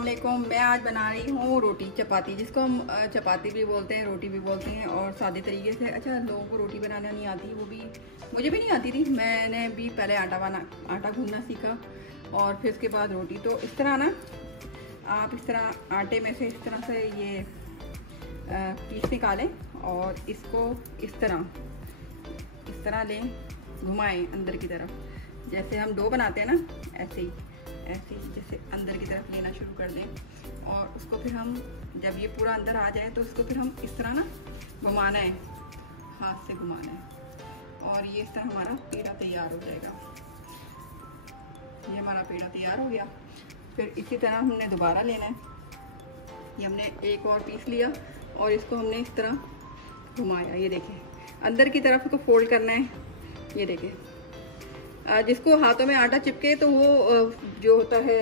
वालेकुम। मैं आज बना रही हूँ रोटी चपाती, जिसको हम चपाती भी बोलते हैं, रोटी भी बोलते हैं और सादे तरीके से। अच्छा, लोगों को रोटी बनाना नहीं आती, वो भी मुझे भी नहीं आती थी। मैंने भी पहले आटा गूंदना सीखा और फिर उसके बाद रोटी। तो इस तरह ना आप इस तरह आटे में से इस तरह से ये पीस निकालें और इसको इस तरह लें, घुमाएं अंदर की तरफ। जैसे हम डो बनाते हैं ना, ऐसे ही जैसे अंदर की तरफ लेना शुरू कर दें और उसको फिर हम जब ये पूरा अंदर आ जाए तो उसको फिर हम इस तरह ना घुमाना है, हाथ से घुमाना है और ये इस तरह हमारा पेड़ा तैयार हो जाएगा। ये हमारा पेड़ा तैयार हो गया। फिर इसी तरह हमने दोबारा लेना है। ये हमने एक और पीस लिया और इसको हमने इस तरह घुमाया। ये देखें, अंदर की तरफ इसको फोल्ड करना है। ये देखें, जिसको हाथों में आटा चिपके तो वो जो होता है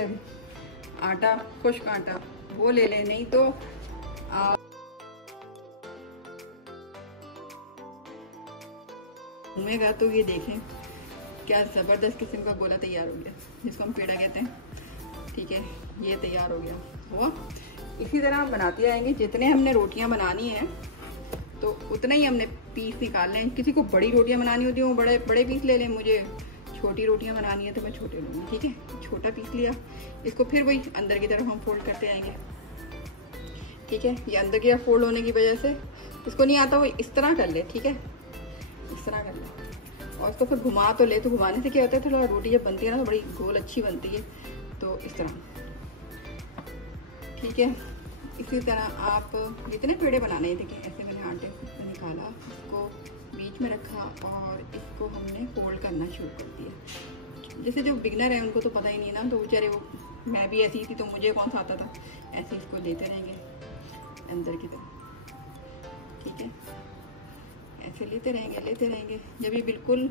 आटा, खुश्क आटा, वो ले लें, नहीं तो घूमेगा। तो ये देखें क्या ज़बरदस्त किस्म का गोला तैयार हो गया, जिसको हम पेड़ा कहते हैं। ठीक है, ये तैयार हो गया हुआ। इसी तरह हम बनाते आएंगे। जितने हमने रोटियां बनानी है तो उतना ही हमने पीस निकालने हैं। किसी को बड़ी रोटियां बनानी होती है वो बड़े बड़े पीस ले लें। मुझे छोटी रोटियां बनानी है तो मैं छोटे लूँगी। ठीक है, छोटा पीस लिया। इसको फिर वही अंदर की तरफ हम फोल्ड करते आएंगे। ठीक है, ये अंदर की तरफ फोल्ड होने की वजह से इसको नहीं आता, वो इस तरह कर ले। ठीक है, इस तरह कर ले और इसको फिर घुमा तो ले। तो घुमाने से क्या होता है, थोड़ा रोटी जब बनती है ना तो बड़ी गोल अच्छी बनती है। तो इस तरह, ठीक है। इसी तरह आप जितने पेड़े बनाने हैं, देखिए ऐसे मैंने आटे को निकाला, इसको बीच में रखा और इसको हमने फोल्ड करना शुरू कर दिया। जैसे जो बिगनर है उनको तो पता ही नहीं ना, तो बेचारे वो, मैं भी ऐसी थी तो मुझे कौन सा आता था। ऐसे इसको लेते रहेंगे अंदर की तरफ। ठीक है, ऐसे लेते रहेंगे। जब ये बिल्कुल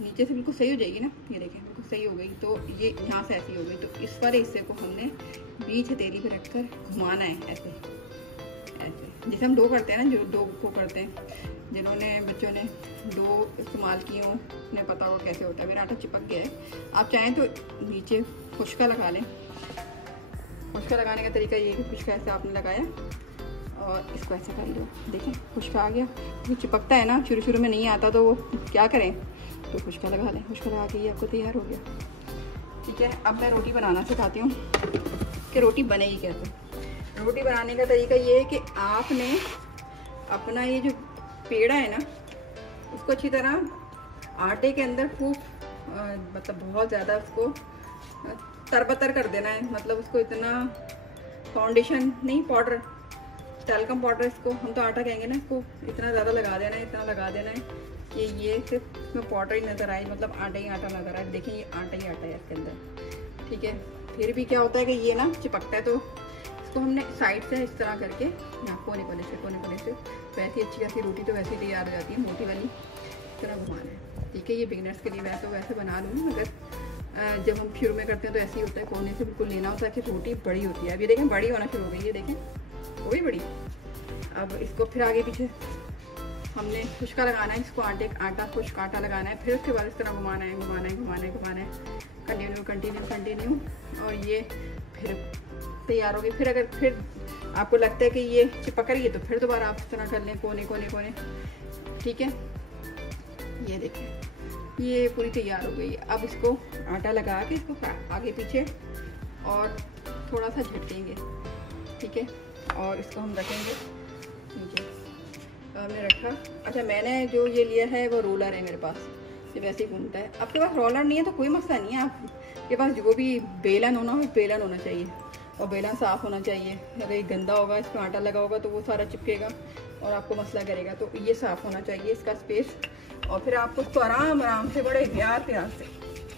नीचे से बिल्कुल सही हो जाएगी ना, ये देखें बिल्कुल सही हो गई, तो ये यहाँ से ऐसी हो गई। तो इस वाले हिस्से को हमने बीच हथेली पे रखकर घुमाना है, ऐसे जैसे हम डो करते हैं ना, जो डो को करते हैं। जिन्होंने बच्चों ने डो इस्तेमाल किए हों उन्हें पता होगा कैसे होता है। मेरा आटा चिपक गया है। आप चाहें तो नीचे खुश्का लगा लें। खुश्का लगाने का तरीका ये है कि खुश्का ऐसे आपने लगाया और इसको ऐसे कर लो। देखें खुश्का आ गया। ये चिपकता है ना, शुरू में नहीं आता, तो वो क्या करें, तो खुश्का लगा लें। खुश्का लगा के ये आपको तैयार हो गया। ठीक है, अब मैं रोटी बनाना सिखाती हूँ कि रोटी बनेगी कैसे। रोटी बनाने का तरीका ये है कि आपने अपना ये जो पेड़ा है ना, उसको अच्छी तरह आटे के अंदर खूब मतलब बहुत ज़्यादा उसको तरबतर कर देना है। मतलब उसको इतना फाउंडेशन नहीं, पाउडर, टैल्कम पाउडर, इसको हम तो आटा कहेंगे ना, इसको इतना ज़्यादा लगा देना है, इतना लगा देना है कि ये सिर्फ इसमें पाउडर ही नज़र आए, मतलब आटा ही आटा नज़र आए। देखिए ये आटा ही आटा है इसके अंदर। ठीक है, फिर भी क्या होता है कि ये ना चिपकता है, तो इसको हमने साइड से इस तरह करके यहाँ कोने से वैसी अच्छी खासी रोटी तो वैसे ही तैयार हो जाती है, मोटी वाली, इस तरह घुमाना है। ठीक है, ये बिगनर्स के लिए मैं तो वैसे बना लूँगी, मगर जब हम शुरू में करते हैं तो ऐसे ही होता है, कोने से बिल्कुल लेना होता है कि रोटी बड़ी होती है। अब ये देखें बड़ी होना शुरू हो गई है, देखें वो भी बड़ी। अब इसको फिर आगे पीछे हमने खुश्का लगाना है, इसको आटा खुश्क आटा लगाना है। फिर उसके बाद इस तरह घुमाना है, कंटिन्यू और ये फिर तैयार हो गई। फिर अगर फिर आपको लगता है कि ये चिपक रही है तो फिर दोबारा आप इस तरह कर लें, कोने। ठीक है, ये देखें ये पूरी तैयार हो गई। अब इसको आटा लगा के इसको आगे पीछे और थोड़ा सा झटकेंगे। ठीक है, और इसको हम रखेंगे नीचे। हमने रखा। अच्छा, मैंने जो ये लिया है वो रोलर है मेरे पास, ये वैसे ही घूमता है। आपके पास रोलर नहीं है तो कोई मसला नहीं है, आपके पास जो भी बेलन होना चाहिए और बेलन साफ़ होना चाहिए। अगर ये गंदा होगा, इसमें आटा लगा होगा तो वो सारा चिपकेगा और आपको मसला करेगा। तो ये साफ़ होना चाहिए इसका स्पेस। और फिर आपको उसको आराम से बड़े प्यार से,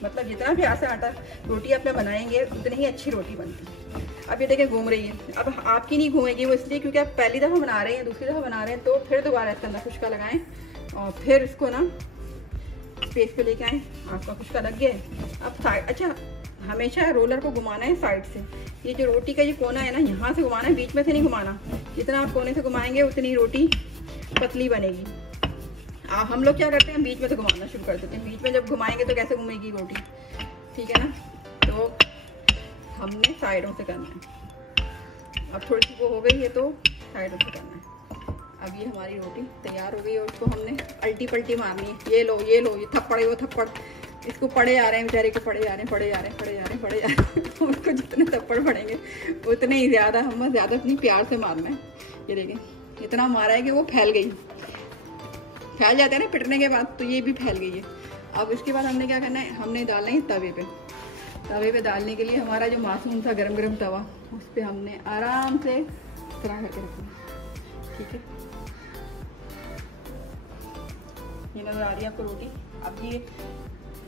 मतलब जितना प्यार से आटा रोटी आप बनाएंगे उतनी ही अच्छी रोटी बनती है। अब ये देखिए घूम रही है। अब आपकी नहीं घूमेगी वो, इसलिए क्योंकि आप पहली दफ़ा बना रहे हैं, दूसरी दफ़ा बना रहे हैं, तो फिर दोबारा इसके अंदर खुश्का लगाएं और फिर इसको ना स्पेस पे लेके आएँ। आपका खुश्का लग गया है। अब साइड, अच्छा हमेशा रोलर को घुमाना है साइड से। ये जो रोटी का ये कोना है ना, यहाँ से घुमाना है, बीच में से नहीं घुमाना। जितना आप कोने से घुमाएंगे उतनी रोटी पतली बनेगी। हम लोग क्या करते हैं, बीच में से घुमाना शुरू कर देते हैं। बीच में जब घुमाएंगे तो कैसे घूमेगी रोटी, ठीक है ना। तो हमने साइडों से करना है। अब थोड़ी सी वो हो गई है तो साइड से करना है। अब ये हमारी रोटी तैयार हो गई है और उसको हमने अल्टी पल्टी मारनी है। ये लो ये थप्पड़, वो थप्पड़, इसको पड़े आ रहे हैं बेचारे को, पड़े जा रहे हैं। तो उसको जितने थप्पड़ पड़ेंगे उतने ही ज़्यादा, हम ज़्यादा अपनी प्यार से मारना है। ये देखें इतना मारा है कि वो फैल गई। फैल जाते हैं ना पिटने के बाद, तो ये भी फैल गई है। अब इसके बाद हमने क्या करना है, हमने डालना है तवे पे डालने के लिए हमारा जो मासूम था गरम तवा, उस पर हमने आराम से चढ़ा करके रखना है। ठीक है, ये नज़र आ रही है आपको रोटी। अब ये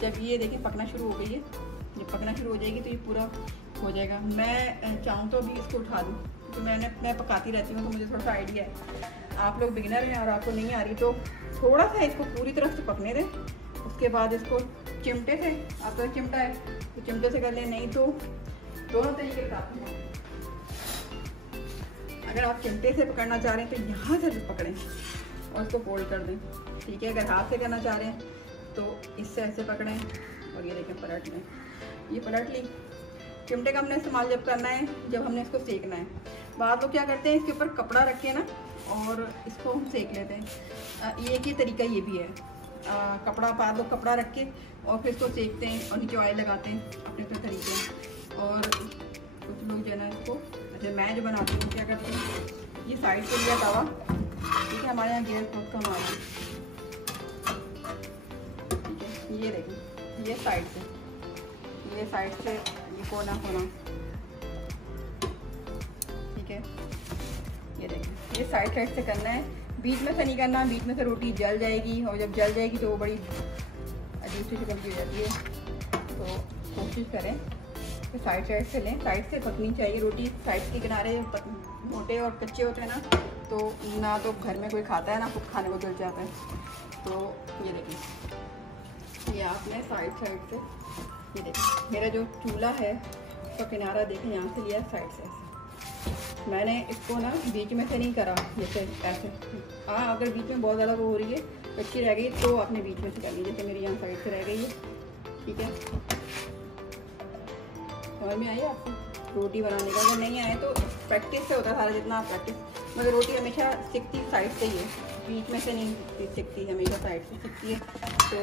जब ये देखिए पकना शुरू हो गई है, जब पकना शुरू हो जाएगी तो ये पूरा हो जाएगा। मैं चाहूँ तो अभी इसको उठा दूँ, तो मैं पकाती रहती हूँ तो मुझे थोड़ा सा आइडिया है। आप लोग बिगिनर हैं और आपको नहीं आ रही तो थोड़ा सा इसको पूरी तरह से पकने दें। उसके बाद इसको चिमटे से, आपका चिमटा है तो चिमटे से कर लें, नहीं तो दोनों तरीके से आप हैं। अगर आप चिमटे से पकड़ना चाह रहे हैं तो यहाँ से पकड़ें और इसको फोल्ड कर दें। ठीक है, अगर हाथ से करना चाह रहे हैं तो इससे ऐसे पकड़ें और ये देखें पलट लें। ये पलट ली। चिमटे का हमने इस्तेमाल जब करना है जब हमने इसको सेकना है। बाद लोग क्या करते हैं, इसके ऊपर कपड़ा रख के ना और इसको हम सेक लेते हैं। ये एक ही तरीका ये भी है, कपड़ा बाद लोग कपड़ा रख के और फिर इसको सेकते हैं और नीचे ऑयल लगाते हैं अपने अपने तरीके हैं। और कुछ लोग जो है ना इसको, अच्छा मैं जो बनाती हूँ क्या करती हूँ, ये साइड से लिया तवा। ठीक है, हमारे यहाँ गैस बहुत कम आ रहा है। ठीक है, ये देखें, ये साइड से ये कोना। ठीक है, ये देखें, ये साइड से करना है, बीच में से नहीं करना। बीच में से रोटी जल जाएगी और जब जल जाएगी तो वो बड़ी अजीब सी शक्ल की हो जाती है। तो कोशिश करें कि साइड से लें, साइड से पकनी चाहिए रोटी। साइड के किनारे मोटे और कच्चे होते हैं ना, तो ना तो घर में कोई खाता है ना खुद खाने को जल जाता है। तो ये देखिए, ये आपने साइड से, ये देखिए मेरा जो चूल्हा है उसका किनारा देखें, यहाँ से लिया साइड से ऐसे। मैंने इसको ना बीच में से नहीं करा, जैसे ऐसे। हाँ, अगर बीच में बहुत ज़्यादा वो हो रही है, कच्ची रह गई तो आपने बीच में से करनी, जैसे मेरी यहाँ साइड से रह गई है। ठीक है, समझ में आई आपको रोटी बनाने का? अगर नहीं आए तो प्रैक्टिस से होता है सारा, जितना आप प्रैक्टिस। मगर रोटी हमेशा सिकती साइड से ही है, बीच में से नहीं सिकती, हमेशा साइड से सिकती है। तो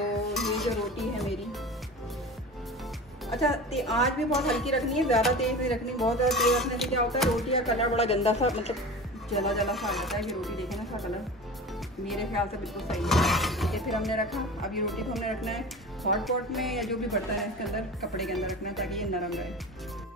ये जो रोटी है मेरी, अच्छा आज भी बहुत हल्की रखनी है, ज़्यादा तेज़ नहीं रखनी। बहुत ज़्यादा तेज़ रखने से क्या होता है, रोटी का कलर बड़ा गंदा सा, मतलब जला सा आ जाता है। कि रोटी देखें ना, इसका कलर मेरे ख्याल से बिल्कुल सही है। ठीक है, फिर हमने रखा, अब ये रोटी को हमने रखना है हॉट पॉट में या जो भी बर्तन है इसके अंदर, कपड़े के अंदर रखना है ताकि ये नरम रहे।